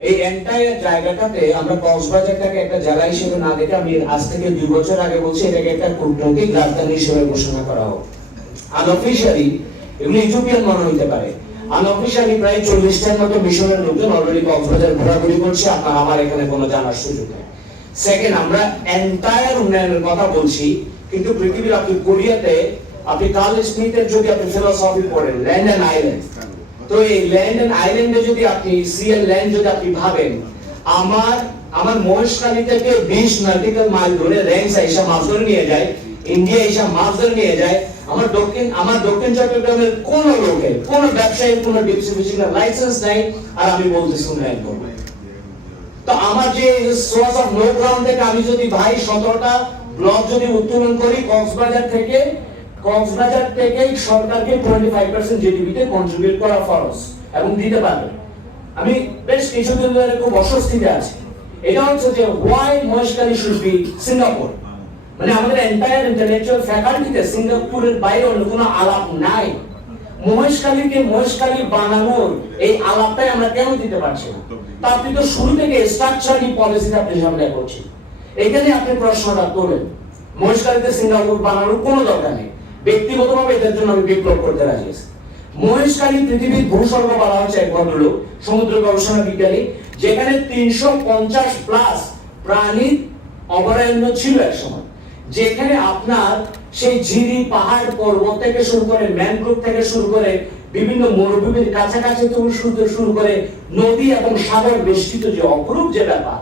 এই এন্টায়ার জায়গাটাতে আমরা কক্সবাজারটাকে একটা জেলা হিসেবে না দেখে আমি আজ থেকে দুই বছর আগে বলছি, এটাকে একটা কূটনৈতিক রাজধানী হিসেবে ঘোষণা করা হোক। আনঅফিসিয়ালি এগুলো ইথিওপিয়ান মনে হইতে পারে। আনঅফিসিয়ালি প্রায় চল্লিশটার মতো মিশনের লোকজন অলরেডি কক্সবাজার ঘোরাঘুরি করছে, আপনার আমার এখানে কোনো জানার সুযোগ নেই। সেকেন্ড আমরা এন্টায়ার উন্নয়নের কথা বলছি, কিন্তু পৃথিবীর আপনি কোরিয়াতে, আপনি কার্ল স্মিথের যদি আপনি ফিলোসফি পড়েন ল্যান্ড অ্যান্ড আইল্যান্ড তো এই ল্যান্ড এন্ড আইল্যান্ডে যদি আপনি সিএল ল্যান্ড যদি আপনি ভাবেন, আমার আমার মহেশখালী থেকে বিশ নটিক্যাল মাইল ধরে র্যাঙ্কস এসে মাছ ধরে নিয়ে যায় ইন্ডিয়া এসে মাছ ধরে নিয়ে যায়, আমার দক্ষিণ আমার দক্ষিণ চট্টগ্রামের কোন লোকের, কোন ব্যবসায়ীর কোন ফিশিং লাইসেন্স নাই, আর আমি বলতেছি উন্নয়ন করব তো আমার যে সোর্স অফ নো গ্রাউন্ড থেকে আমি যদি ভাই সতেরোটা ব্লক যদি উত্তোলন করি, কক্সবাজার থেকে কক্সবাজার থেকে সরকারকে টোয়েন্টি ফাইভ পার্সেন্ট জিডিপিতে কন্ট্রিবিউট করা ফরজ এবং দিতে পারবে। আমি বেশ কিছুদিন ধরে খুব অস্বস্তিতে আছি। এটা হচ্ছে যে ওয়াই মহেশখালী শুড সিঙ্গাপুর মানে আমাদের এন্টায়ার ইন্টালেকচুয়াল ফ্যাকাল্টিতে সিঙ্গাপুরের বাইরে অন্য কোনো আলাপ নাই। মহেশখালীকে মহেশখালী বানানোর এই আলাপটাই আমরা কেন দিতে পারছি তা আপনি তো শুরু থেকে স্ট্রাকচারালি পলিসিতে আপনি ঝামেলা করছেন এখানে আপনি প্রশ্নটা তোলেন। মহেশখালীতে সিঙ্গাপুর বানানোর কোনো দরকার নেই। ব্যক্তিগতভাবে এদের জন্য আমি বিপ্লব করতে রাজি আছি। মহেশখালী পৃথিবীর ভূস্বর্গ বলা হয়েছে এক ভদ্রলোক, সমুদ্র গবেষণা বিজ্ঞানী, যেখানে তিনশো পঞ্চাশ প্লাস প্রাণীর অভয়ারণ্য ছিল এক সময়। যেখানে আপনার সেই ঝিরি পাহাড় পর্বত থেকে শুরু করে ম্যানগ্রোভ থেকে শুরু করে বিভিন্ন মরুভূমির কাছাকাছি থেকে শুরু করে নদী এবং সাগর বেষ্টিত যে অপরূপ যে ব্যাপার,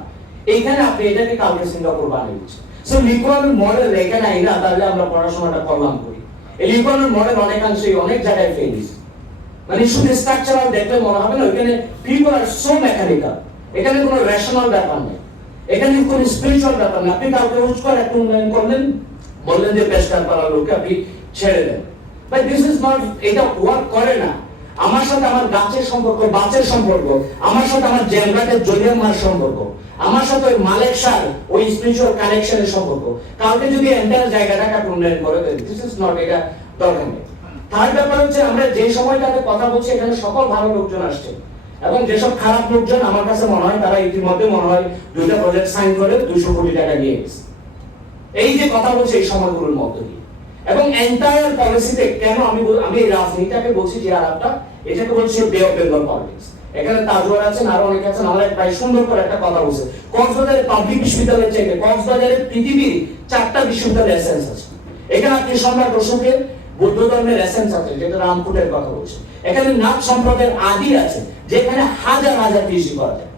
এইখানে আপনি এটাকে কাউকে সিঙ্গাপুর বানিয়ে দিচ্ছেন। সো লিকুয়ানের মডেল এখানে আই না, তাহলে আমরা পড়াশোনাটা করলাম করি এই মডেল অনেকাংশেই অনেক জায়গায় ফেল দিচ্ছে মানে শুধু স্ট্রাকচারাল দেখলে মনে হবে না, ওইখানে পিপল আর সো মেকানিক্যাল এখানে কোনো রেশনাল ব্যাপার নেই। এখানে কোনো স্পিরিচুয়াল ব্যাপার নেই। আপনি কাউকে উচ্চ করে একটা উন্নয়ন করলেন, বললেন যে পেশকার পাড়ার লোককে আপনি ছেড়ে দেন। বাই দিস ইজ নট এটা ওয়ার্ক করে না। আমার সাথে আমার গাছের সম্পর্ক, বাচের সম্পর্ক। আমার সাথে আমার জেনরাটের জলিয়ামার সম্পর্ক। আমার সাথে ওই মালেক সার, ওই স্পিরিচুয়াল কানেকশনের সম্পর্ক। কাউকে যদি এন্টায়ার জায়গাটা আপনি উন্নয়ন করে দিস ইজ নট এটা দরকার নেই। থার্ড ব্যাপার হচ্ছে, আমরা যে সময়টাতে কথা বলছি, এখানে সকল ভালো লোকজন আসছে। এবং যেসব খারাপ লোকজন আমার কাছে মনে হয়, তারা ইতিমধ্যে মনে হয় দুইটা প্রজেক্ট সাইন করে দুইশো কোটি টাকা নিয়ে গেছে। এই যে কথা বলছে এই সময়গুলোর মধ্যে দিয়ে। এবং এন্টায়ার পলিসিতে কেন আমি আমি রাজনীতিটাকে বলছি যে আলাপটা? এটাকে বলছে বে অফ বেঙ্গল পলিটিক্স এখানে তাজওয়ার আছেন, আরও অনেক আছেন। আমার এক ভাই সুন্দর করে একটা কথা বলছে। কক্সবাজারের পাবলিক বিশ্ববিদ্যালয়ের চাইতে কক্সবাজারের পৃথিবীর চারটা বিশ্ববিদ্যালয়ের এসেন্স আছে। এখানে আপনি সম্রাট অশোকের বৌদ্ধ ধর্মের এসেন্স আছে, যেটা রামকুটের কথা বলছে। এখানে নাথ সম্প্রদায়ের আদি আছে, যেখানে হাজার হাজার পিএইচডি করা যায়।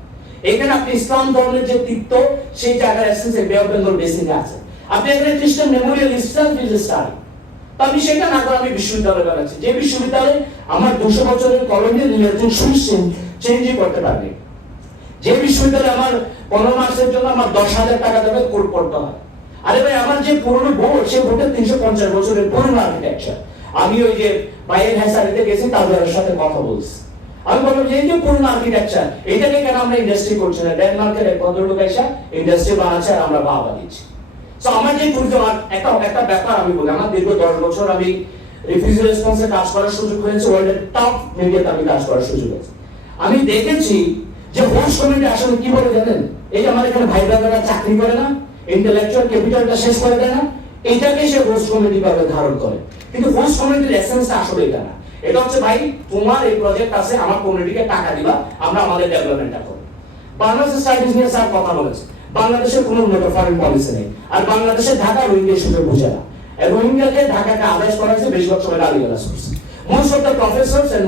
এখানে আপনি ইসলাম ধর্মের যে তীর্থ সেই জায়গার এসেন্স বে বেঙ্গল বেসিনে আছে। আপনি এখানে খ্রিস্টান মেমোরিয়াল ইসলাম ইজ স্টাডি আমি সেটা না করে আমি বিশ্ববিদ্যালয় বানাচ্ছি যে বিশ্ববিদ্যালয়ে আমার দুশো বছরের কলোনিয়াল রিলেশন সুইচ চেঞ্জই করতে পারবে। যে বিশ্ববিদ্যালয়ে আমার পনেরো মাসের জন্য আমার দশ হাজার টাকা দেবে, কোর্ট করতে হয়। আরে ভাই, আমার যে পুরনো বোর্ড সে বোর্ডের তিনশো পঞ্চাশ বছরের পুরনো আর্কিটেকচার আমি ওই যে বাইরের হ্যাসারিতে গেছি তাদের সাথে কথা বলছি। আমি বললাম যে এই যে পুরনো আর্কিটেকচার এটাকে কেন আমরা ইন্ডাস্ট্রি করছি না? ডেনমার্কের ভদ্রলোক এসে ইন্ডাস্ট্রি বানাচ্ছে আর আমরা বাবা দিচ্ছি। আমি দেখেছি যে আসলে কি বলে জানেন? এই আমার এখানে ভাই ব্রাদাররা চাকরি করে না ইন্টেলেকচুয়াল ক্যাপিটালটা শেষ করে দেয় না, এটাকে সে হোস্ট কমিটি ভাবে ধারণ করে। কিন্তু হোস্ট কমিটির আসলে এটা না। এটা হচ্ছে, ভাই, তোমার এই প্রজেক্ট আছে, আমার কমিউনিটিকে টাকা দিবা, আমরা আমাদের ডেভেলপমেন্টটা করব। বাংলাদেশ স্টাডিজ নিয়ে স্যার কথা বলেছে। বাংলাদেশের কোনো উন্নত ফরেন পলিসি নেই। আর বাংলাদেশের ঢাকা রোহিঙ্গা হিসেবে বুঝে না। রোহিঙ্গাকে ঢাকাকে আদেশ করা হয়েছে বেশিরভাগ সময় গালিগালাজ করছে। Most of the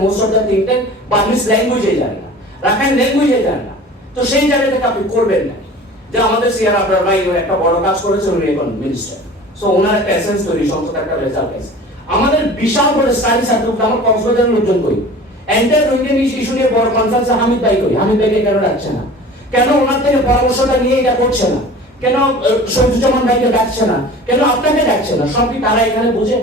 most of the think tank ল্যাঙ্গুয়েজে জানে না। রাখাইন ল্যাঙ্গুয়েজে জানে না। তো সেই জায়গা থেকে আপনি করবেন না। যে আমাদের আপনার ভাই একটা বড় কাজ করেছে, উনি এখন মিনিস্টার সো ওনার একটা এসেন্স তৈরি একটা রেজাল্ট আমাদের বিশাল বড় স্টাডি সার্টিফিকেট, আমার কক্সবাজারের লোকজন করি এন্টার রোহিঙ্গা ইস্যু নিয়ে বড় কনফারেন্সে হামিদ ভাই করি হামিদ ভাইকে কেন রাখছে না? কেন ওনার থেকে পরামর্শটা নিয়ে এটা করছে না? কেন সঞ্জুজামান ভাইকে ডাকছে না? কেন আপনাকে ডাকছে না? সব কি তারা এখানে বুঝে?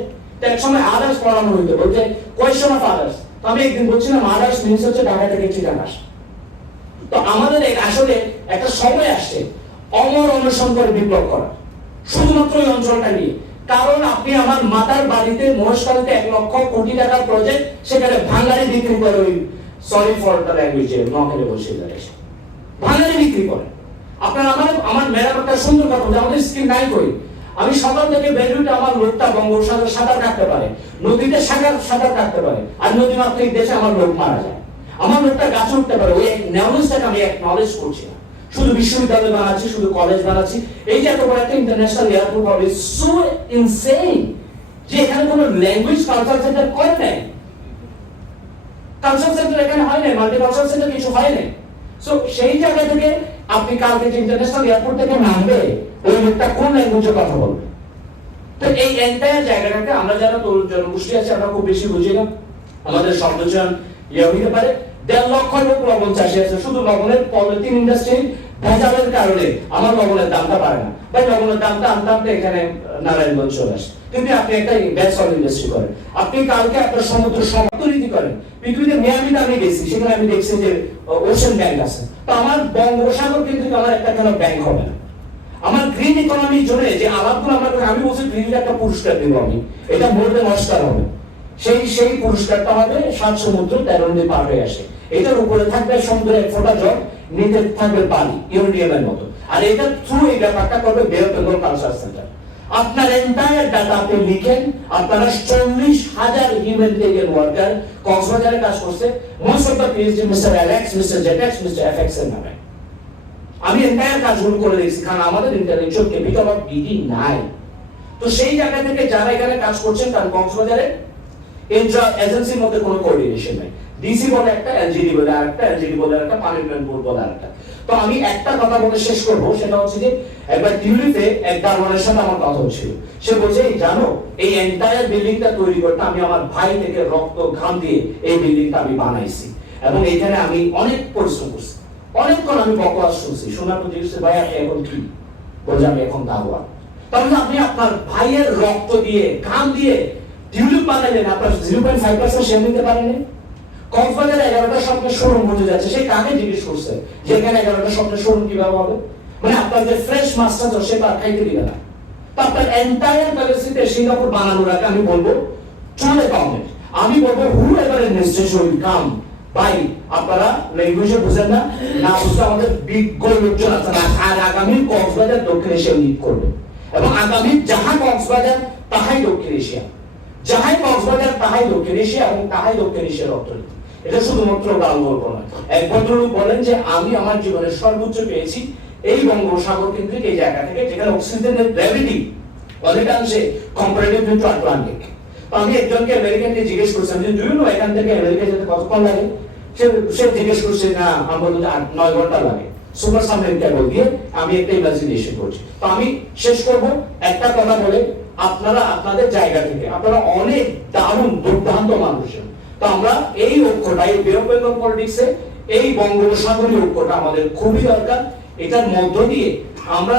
এক সময় আদার্স পড়ানো হইতে বলছে কোয়েশ্চন অফ আদার্স আমি একদিন বলছিলাম আদার্স মিনস হচ্ছে ঢাকা থেকে চিটাং আসে তো আমাদের আসলে একটা সময় আসছে, অমর অনশন করে বিপ্লব করা শুধুমাত্র এই অঞ্চলটা নিয়ে। কারণ আপনি আমার মাতার বাড়িতে মহেশখালীতে এক লক্ষ কোটি টাকার প্রজেক্ট সেখানে ভাঙ্গারি বিক্রি করে ওই সরি ফর দ্য ল্যাঙ্গুয়েজ নকেলে বসে দাঁড়িয়েছে বিক্রি করে। আপনার আমার আমার একটা সুন্দর কথা বলছে, আমাদের স্কিম নাই কই। আমি সকাল থেকে বেরুতে আমার লোকটা বঙ্গোপসাগর সাঁতার কাটতে পারে। নদীতে সাঁতার সাঁতার কাটতে পারে। আর নদী মাতৃক দেশে আমার লোক মারা যায়। আমার লোকটা গাছে উঠতে পারে। ওই নলেজটাকে আমি এক নলেজ করছি না। শুধু বিশ্ববিদ্যালয় বানাচ্ছি শুধু কলেজ বানাচ্ছি। এই যে এত বড় একটা ইন্টারন্যাশনাল এয়ারপোর্ট হবে সো ইনসেইন যে এখানে কোনো ল্যাঙ্গুয়েজ কালচার সেন্টার করে নাই? কালচার সেন্টার এখানে হয় নাই? মাল্টি কালচার সেন্টার কিছু হয় নাই? সো সেই জায়গা থেকে আপনি কালকে যে ইন্টারন্যাশনাল এয়ারপোর্ট থেকে নামবে, ওই লোকটা কোন ল্যাঙ্গুয়েজে কথা বলবে? তো এই এন্টায়ার জায়গাটাকে আমরা যারা তরুণ জনগোষ্ঠী আছে, আমরা খুব বেশি বুঝি না। আমাদের শব্দচয়ন ইয়ে হইতে পারে। দেড় লক্ষ লোক লবণ চাষি আছে। শুধু লবণের পলিথিন ইন্ডাস্ট্রি ভেজালের কারণে আমার লবণের দামটা বাড়ে না। ভাই, লবণের দামটা আনতে আনতে এখানে নারায়ণগঞ্জ চলে আসে। কিন্তু আপনি একটা ব্যাসল ইন্ডাস্ট্রি করেন। আপনি কালকে আপনার সমুদ্র সমাপ্তরীতি করেন। পৃথিবীতে মিয়ামিতে আমি গেছি, সেখানে আমি দেখছি যে ওশান ব্যাংক আছে। তো আমার বঙ্গোপসাগর কিন্তু আমার একটা কেন ব্যাংক হবে না? আমার গ্রিন ইকোনমির জন্য যে আলাপগুলো আমরা আমি বলছি গ্রিন একটা পুরস্কার দিব আমি। এটা বলতে নস্কার হবে। সেই সেই পুরস্কারটা হবে সাত সমুদ্র তেরো নদী পার হয়ে আসে। এটার উপরে থাকবে সমুদ্রের এক ফোঁটা জল, নিচে থাকবে পানি ইউনিয়নের মতো। আর এটা থ্রু এই ব্যাপারটা করবে বের বেঙ্গল কালচার সেন্টার আপনার এন্টায়ার ডাটা আপনি লিখেন, আপনারা চল্লিশ হাজার হিউম্যানিটেরিয়ান ওয়ার্কার কক্সবাজারে কাজ করছে। Most of the PhD mister Alex mister জেটেক্স mister FX এর নামে। আমি এন্টায়ার কাজ কাজগুলো করে দিয়েছি, কারণ আমাদের ইন্টালেকচুয়াল ক্যাপিটাল অফ বিডি নাই। তো সেই জায়গা থেকে যারা এখানে কাজ করছেন তার কক্সবাজারে এজেন্সির মধ্যে কোনো কোঅর্ডিনেশন নাই। ডিসি বলে একটা এলজিডি বলে আরেকটা এলজিডি বলে একটা পানি উন্নয়ন বোর্ড বলে আরেকটা। তো আমি একটা কথা বলে শেষ করব, সেটা হচ্ছে যে একবার টিউলিতে এক দারোয়ানের সাথে আমার কথা হচ্ছিল। সে বলছে, "এই জানো, এই এন্টায়ার বিল্ডিংটা তৈরি করতে আমি আমার ভাই থেকে রক্ত, ঘাম দিয়ে এই বিল্ডিংটা আমি বানাইছি। এবং এখানে আমি অনেক পরিশ্রম করছি। অনেকক্ষণ আমি বকওয়াস শুনছি। শোনার পর জিজ্ঞেস ভাই, আপনি এখন কি? বলছে, আমি এখন দারোয়ান। তাহলে আপনি আপনার ভাইয়ের রক্ত দিয়ে, ঘাম দিয়ে টিউলিপ বানাইলেন, আপনার zero point five percent share নিতে পারেনি কক্সবাজারে এগারোটা স্বপ্নের শোরুম হতে যাচ্ছে। সেই কাকে জিজ্ঞেস করছে? যে এখানে এগারোটা স্বপ্নের শোরুম কীভাবে হবে? মানে আপনার যে ফ্রেশ মাছটা তো সেটা আর খাইতে দিবে না। আপনার এন্টায়ার পলিসিতে সিঙ্গাপুর আমি বলব, চলে আমি বলব হু এভার কাম আপনারা ল্যাঙ্গুয়েজে বুঝেন না না বুঝতে আমাদের বিজ্ঞ লোকজন আছে না। আর আগামী কক্সবাজার দক্ষিণ এশিয়া লিড করবে। এবং আগামী যাহা কক্সবাজার, তাহাই দক্ষিণ এশিয়া। যাহাই কক্সবাজার, তাহাই দক্ষিণ এশিয়া এবং তাহাই দক্ষিণ এশিয়ার অর্থনীতি। এটা শুধুমাত্র গাল গল্প নয়। এক ভদ্রলোক বলেন যে, আমি আমার জীবনের সর্বোচ্চ পেয়েছি এই বঙ্গোপসাগর কেন্দ্রিক এই জায়গা থেকে, যেখানে অক্সিজেনের গ্র্যাভিটি অনেকাংশে কম্পারেটিভ টু আটলান্টিক আমি একজনকে আমেরিকানকে জিজ্ঞেস করছিলাম যে ডু নো এখান থেকে আমেরিকা যেতে কতক্ষণ লাগে? সে সে জিজ্ঞেস করছে, না আমি বললাম যে আট, নয় ঘণ্টা লাগে। সুপার সাবমেরিন কেবল দিয়ে আমি একটা ইমাজিনেশন করছি। তো আমি শেষ করব, একটা কথা বলে, আপনারা আপনাদের জায়গা থেকে, আপনারা অনেক দারুণ দুর্দান্ত মানুষজন তো আমরা এই ঐক্যটা, এই বেরো বেঙ্গল পলিটিক্সে এই বঙ্গোপসাগরীয় ঐক্যটা আমাদের খুবই দরকার। এটার মধ্য দিয়ে আমরা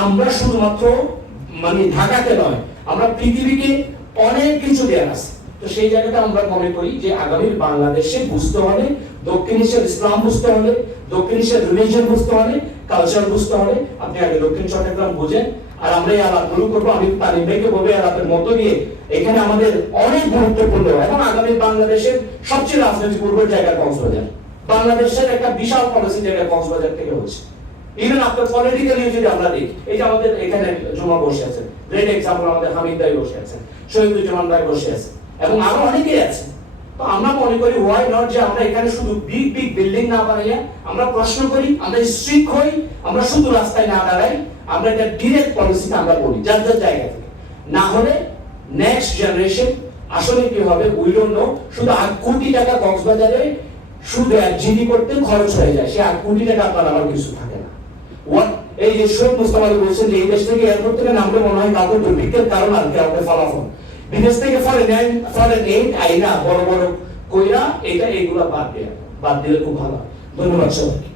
আমরা শুধুমাত্র মানে ঢাকাতে নয়, আমরা পৃথিবীকে অনেক কিছু দেওয়ার আছে। তো সেই জায়গাটা আমরা মনে করি যে আগামী বাংলাদেশে বুঝতে হবে, দক্ষিণ এশিয়ার ইসলাম বুঝতে হবে, দক্ষিণ এশিয়ার রিলিজিয়ন বুঝতে হবে কালচার বুঝতে হবে। আপনি আগে দক্ষিণ চট্টগ্রাম বুঝেন আর আমরা করব, আমি তালিম ভাইকে বলব এখানে আমাদের অনেক গুরুত্বপূর্ণ এবং আগামী বাংলাদেশের সবচেয়ে রাজনৈতিক জায়গা কক্সবাজার। বাংলাদেশের একটা বিশাল পলিসি জায়গা কক্সবাজার থেকে হচ্ছে ইভেন যদি আমরা দেখি, এই যে আমাদের এখানে বসে আছেন গ্রেট এক্সাম্পল আমাদের হামিদ ভাই বসে আছেন ভাই বসে আছে এবং আরও অনেকেই আছে তো আমরা মনে করি ওয়াই নট যে আমরা এখানে শুধু বিগ বিগ বিল্ডিং না বানাইয়া আমরা প্রশ্ন করি, আমরা স্ট্রিক হই, আমরা শুধু রাস্তায় না দাঁড়াই আমরা এটা ডিরেক্ট পলিসিতে আমরা বলি, যার যার জায়গা থেকে। না হলে নেক্সট জেনারেশন আসলে কি হবে উই ডোন্ট নো শুধু আট কোটি টাকা কক্সবাজারে শুধু এক জিডি করতে খরচ হয়ে যায়। সে আট কোটি টাকা আপনার আমার কিছু থাকে না? এই যে শোয়েব মুস্তাফা বলছেন যে, এই দেশ থেকে এয়ারপোর্ট থেকে নামলে মনে হয় কাউকে দুর্ভিক্ষের কারণ আর কাউকে ফলাফল। বিদেশ থেকে ফরেন ফরেন এইড আইনা, বড় বড় কইরা এটা এইগুলা বাদ দেয়া। বাদ দিলে খুব ভালো ধন্যবাদ সবাইকে।